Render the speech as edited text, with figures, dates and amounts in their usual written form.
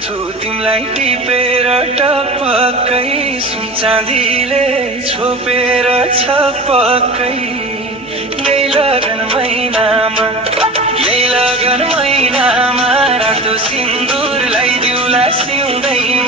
ल्याउँछु तिमीलाई टिपेर टपक्कै सुन चाँदीले छोपेर छपक्कै यही लगन महिनामा रातो सिन्दुर लगाइदिउला सिउँदै